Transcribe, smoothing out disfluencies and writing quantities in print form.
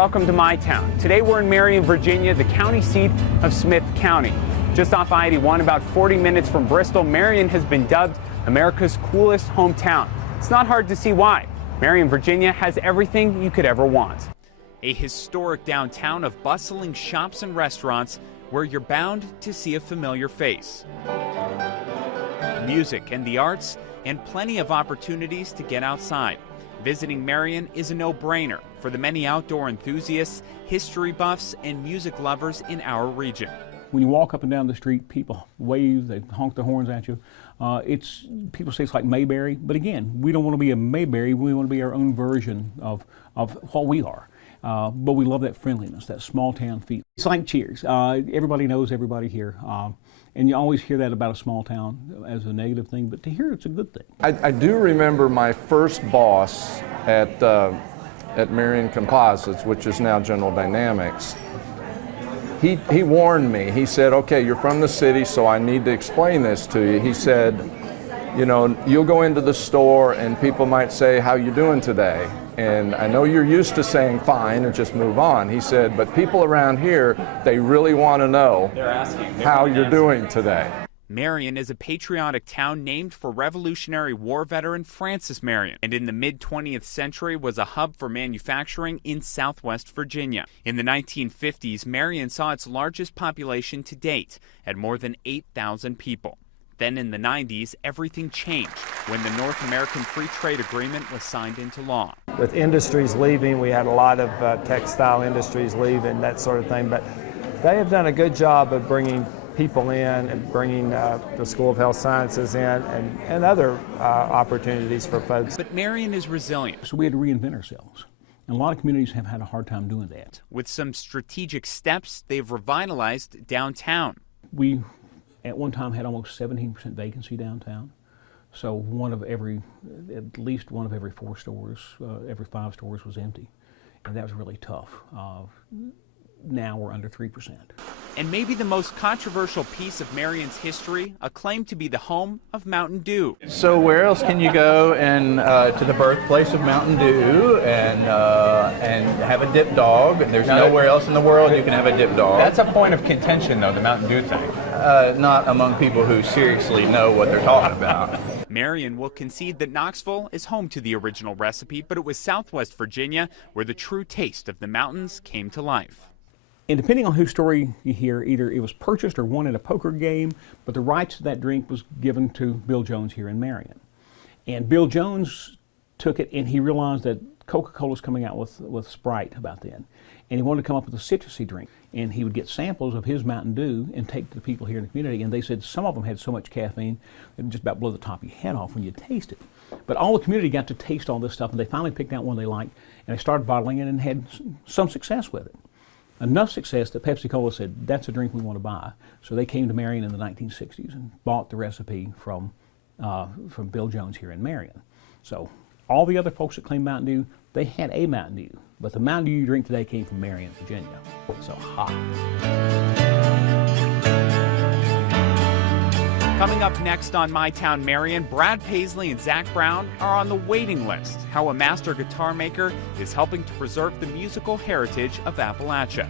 welcome to my town. Today we're in Marion, Virginia, the county seat of Smith County. Just off I-81, about 40 minutes from Bristol, Marion has been dubbed America's coolest hometown. It's not hard to see why. Marion, Virginia has everything you could ever want. A historic downtown of bustling shops and restaurants where you're bound to see a familiar face. Music and the arts, and plenty of opportunities to get outside. Visiting Marion is a no-brainer for the many outdoor enthusiasts, history buffs, and music lovers in our region. When you walk up and down the street, people wave, they honk their horns at you. People say it's like Mayberry, but again, we don't want to be a Mayberry, we want to be our own version of what we are. But we love that friendliness, that small town feel. It's like Cheers. Everybody knows everybody here. And you always hear that about a small town as a negative thing, but to hear it's a good thing. I do remember my first boss at Marion Composites, which is now General Dynamics. He warned me. He said, okay, you're from the city, so I need to explain this to you. He said, you know, you'll go into the store and people might say, how you doing today? And I know you're used to saying fine and just move on. He said, but people around here, they really want to know how you're doing today. Marion is a patriotic town named for Revolutionary War veteran Francis Marion, and in the mid-20th century was a hub for manufacturing in Southwest Virginia. In the 1950s, Marion saw its largest population to date, at more than 8,000 people. Then in the 90s, everything changed when the North American Free Trade Agreement was signed into law. With industries leaving, we had a lot of textile industries leaving, that sort of thing, but they have done a good job of bringing people in and bringing the School of Health Sciences in and other opportunities for folks. But Marion is resilient. So we had to reinvent ourselves. And a lot of communities have had a hard time doing that. With some strategic steps, they've revitalized downtown. We, at one time, had almost 17% vacancy downtown. So at least one of every 4 stores, every 5 stores was empty. And that was really tough. Now we're under 3%. And maybe the most controversial piece of Marion's history, a claim to be the home of Mountain Dew. So where else can you go and to the birthplace of Mountain Dew and have a dip dog? There's nowhere else in the world you can have a dip dog. That's a point of contention, though, the Mountain Dew thing. Not among people who seriously know what they're talking about. Marion will concede that Knoxville is home to the original recipe, but it was Southwest Virginia where the true taste of the mountains came to life. And depending on whose story you hear, either it was purchased or won at a poker game, but the rights to that drink was given to Bill Jones here in Marion. And Bill Jones took it and he realized that Coca-Cola was coming out with Sprite about then. And he wanted to come up with a citrusy drink. And he would get samples of his Mountain Dew and take to the people here in the community. And they said some of them had so much caffeine that it would just about blow the top of your head off when you taste it. But all the community got to taste all this stuff and they finally picked out one they liked and they started bottling it and had some success with it. Enough success that Pepsi-Cola said, that's a drink we want to buy. So they came to Marion in the 1960s and bought the recipe from Bill Jones here in Marion. So all the other folks that claim Mountain Dew, they had a Mountain Dew. But the Mountain Dew you drink today came from Marion, Virginia. So hot. Coming up next on My Town Marion, Brad Paisley and Zach Brown are on the waiting list. How a master guitar maker is helping to preserve the musical heritage of Appalachia.